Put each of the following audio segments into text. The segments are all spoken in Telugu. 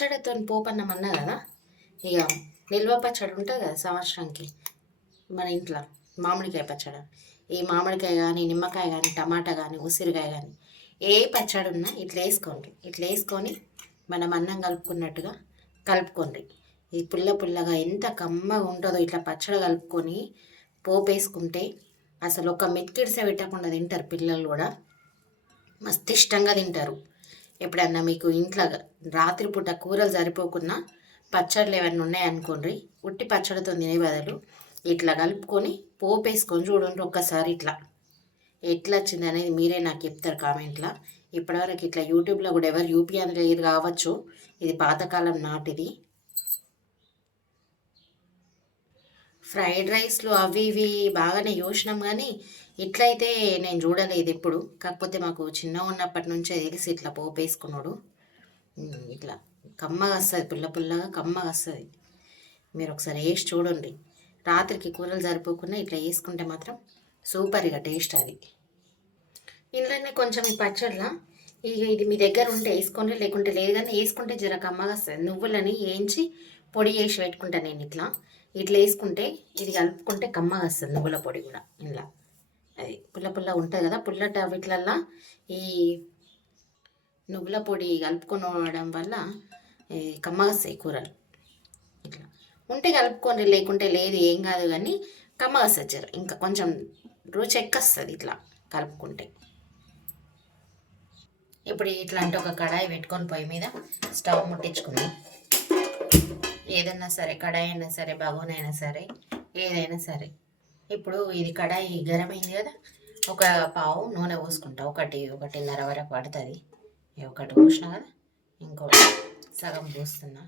పచ్చడితో పోపన్నం అన్నా కదా. ఇక నిల్వ పచ్చడి ఉంటుంది కదా సంవత్సరానికి మన ఇంట్లో, మామిడికాయ పచ్చడి. ఈ మామిడికాయ కానీ, నిమ్మకాయ కానీ, టమాటా కానీ, ఉసిరికాయ కానీ, ఏ పచ్చడి ఉన్నా ఇట్లా వేసుకోండి. ఇట్లా వేసుకొని మనం అన్నం కలుపుకున్నట్టుగా కలుపుకోండి. ఈ పుల్ల పుల్లగా ఎంత కమ్మగా ఉంటుందో ఇట్లా పచ్చడి కలుపుకొని పోపు వేసుకుంటే అసలు ఒక మెత్తిడిసే పెట్టకుండా తింటారు పిల్లలు కూడా. మస్తు ఇష్టంగా తింటారు. ఎప్పుడన్నా మీకు ఇంట్లో రాత్రిపూట కూరలు సరిపోకున్నా పచ్చళ్ళు ఏమన్నా ఉన్నాయనుకోండి, ఉట్టి పచ్చడితో తినే బదులు ఇట్లా కలుపుకొని పోపు వేసుకొని చూడండి ఒక్కసారి. ఇట్లా ఎట్లా వచ్చింది అనేది మీరే నాకు చెప్తారు కామెంట్లో. ఇప్పటివరకు ఇట్లా యూట్యూబ్లో కూడా ఎవరు యూపీఎన్ లేరు కావచ్చు, ఇది పాతకాలం నాటిది. ఫ్రైడ్ రైస్లు అవి ఇవి బాగానే చూసినాం కానీ ఇట్లయితే నేను చూడలేదు ఇప్పుడు. కాకపోతే మాకు చిన్న ఉన్నప్పటి నుంచే తెలిసి ఇట్లా పోపు వేసుకున్నాడు. ఇట్లా కమ్మగా వస్తుంది, పుల్ల పుల్లగా కమ్మగా వస్తుంది. మీరు ఒకసారి వేసి చూడండి. రాత్రికి కూరలు సరిపోకుండా ఇట్లా వేసుకుంటే మాత్రం సూపర్గా టేస్ట్ అది. ఇంట్లోనే కొంచెం ఈ పచ్చళ్ళ ఇది మీ దగ్గర ఉంటే వేసుకోండి, లేకుంటే లేదు. కానీ వేసుకుంటే జర కమ్మగా వస్తుంది. నువ్వులని వేయించి పొడి చేసి పెట్టుకుంటాను నేను. ఇట్లా ఇట్లా వేసుకుంటే ఇది కలుపుకుంటే కమ్మగా వస్తుంది. నువ్వుల పొడి కూడా ఇలా అది పుల్ల పుల్ల ఉంటుంది కదా. పుల్లట వీటిలల్లా ఈ నువ్వుల పొడి కలుపుకొని ఉండడం వల్ల కమ్మగా వస్తాయి కూరలు. ఇట్లా ఉంటే కలుపుకొని, లేకుంటే లేదు ఏం కాదు. కానీ కమ్మగా వస్తుంది జర, ఇంకా కొంచెం రుచి ఎక్కస్తుంది ఇట్లా కలుపుకుంటే. ఇప్పుడు ఇట్లాంటి ఒక కడాయి పెట్టుకొని పొయ్యి మీద స్టవ్ ముట్టించుకుని, ఏదైనా సరే కడాయి అయినా సరే, బగోన్ అయినా సరే, ఏదైనా సరే. ఇప్పుడు ఇది కడాయి గరమైంది కదా, ఒక పావు నూనె పోసుకుంటా. ఒకటిన్నర వరకు పడుతుంది. ఒకటి పోసిన కదా, ఇంకో సగం పోస్తున్నా.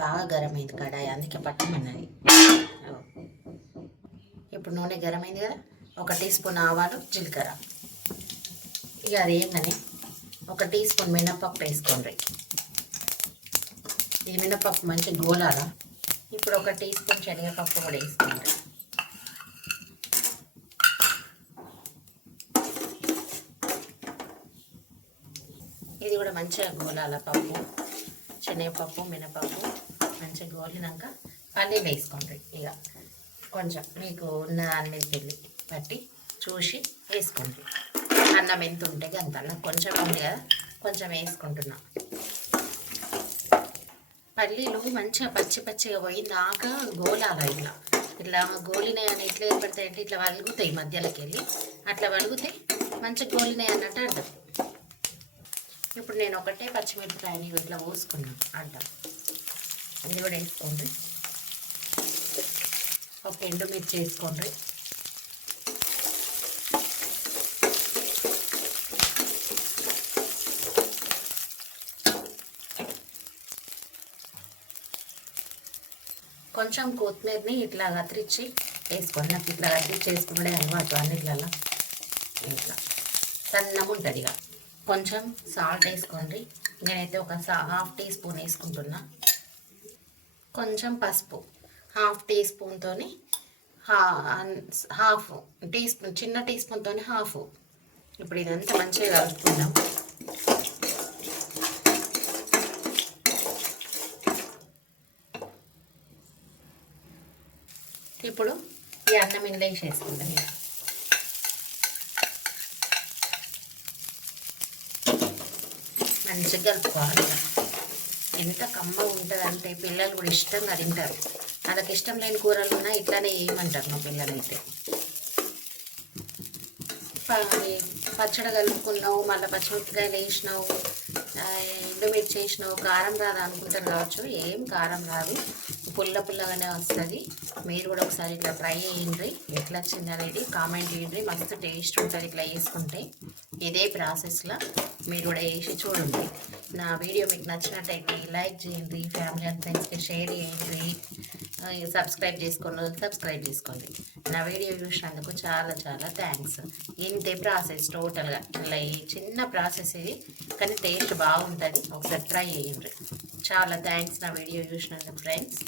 బాగా గరమైంది కడాయి, అందుకే పట్టమన్నది. ఇప్పుడు నూనె గరమైంది కదా, 1 టీ స్పూన్ ఆవాలు, జీలకర్ర. ఇక అదేంటని 1 టీ స్పూన్ మినపప్పు వేసుకోండి. ఇది మినపప్పు మంచి గోలాల. ఇప్పుడు 1 టీ స్పూన్ శనగపప్పు కూడా వేసుకోండి. ఇది కూడా మంచిగా గోలాల. పప్పు, శనగపప్పు, మినపప్పు మంచిగా గోలినాక పల్లీలు వేసుకోండి. ఇక కొంచెం మీకు ఉన్న దాని మీద వెళ్ళి పట్టి చూసి వేసుకోండి. అన్నం ఎంత ఉంటే అంత, అన్నం కొంచెం ఉంది కదా, కొంచెం వేసుకుంటున్నా. పల్లీలు మంచిగా పచ్చి పచ్చిగా పోయిందాక గోలాల. ఇట్లా గోలినాయి అని ఎట్లా ఏర్పడతాయంటే ఇట్లా వలుగుతాయి మధ్యలోకి వెళ్ళి. అట్లా వలుగుతాయి మంచిగా గోలినాయి అన్నట్టు అర్థం. ఇప్పుడు నేను ఒకటే పచ్చిమిరపకాయని ఇట్లా పోసుకున్నాను అడ్డం. ఇది కూడా వేసుకోండి. ఒక ఎండుమిర్చి వేసుకోండి. కొంచెం కొత్తిమీరని ఇట్లా కత్తిరించి వేసుకోండి. నాకు ఇట్లా కత్తిరించి వేసుకునే అలవాటు అన్నిట్లలో. ఇట్లా సన్నం ఉంటుంది. ఇక కొంచెం సాల్ట్ వేసుకోండి. నేనైతే ఒక 1/2 టీ స్పూన్ వేసుకుంటున్నా. కొంచెం పసుపు 1/2 టీ స్పూన్తో, 1/2 టీ స్పూన్, చిన్న టీ స్పూన్తో 1/2. ఇప్పుడు ఇదంతా మంచిగా కలుపుకుందాం. ఇప్పుడు ఈ అన్నం ఇందులో వేసేసుకుందాం. మంచిగా కలుపుకోవాలి. ఎంత కమ్మగా ఉంటుంది అంటే పిల్లలు కూడా ఇష్టంగా తింటారు. వాళ్ళకి ఇష్టం లేని కూరలు ఉన్నా ఇట్లానే వేయమంటారు మా పిల్లలు అయితే. పచ్చడి కలుపుకున్నావు, మళ్ళీ పచ్చిమిరపకాయలు వేసినావు, ఎండుమిర్చి వేసినావు, కారం రాదు అనుకుంటారు కావచ్చు. ఏం కారం రాదు, పుల్ల పుల్లగానే వస్తుంది. మీరు కూడా ఒకసారి ఇట్లా ట్రై చేయండి. ఎట్లా వచ్చింది అనేది కామెంట్ చేయండి. మస్తు టేస్ట్ ఉంటుంది ఇట్లా వేసుకుంటే. ఇదే ప్రాసెస్లో మీరు కూడా వేసి చూడండి. నా వీడియో మీకు నచ్చినట్టయితే లైక్ చేయండి, ఫ్యామిలీ అండ్ ఫ్రెండ్స్కి షేర్ చేయండి, సబ్స్క్రైబ్ చేసుకోండి. నా వీడియో చూసినందుకు చాలా చాలా థ్యాంక్స్. ఇంతే ప్రాసెస్ టోటల్గా. ఇలా ఈ చిన్న ప్రాసెస్ ఇది, కానీ టేస్ట్ బాగుంటుంది. ఒకసారి ట్రై చేయండి. చాలా థ్యాంక్స్ నా వీడియో చూసినందుకు ఫ్రెండ్స్.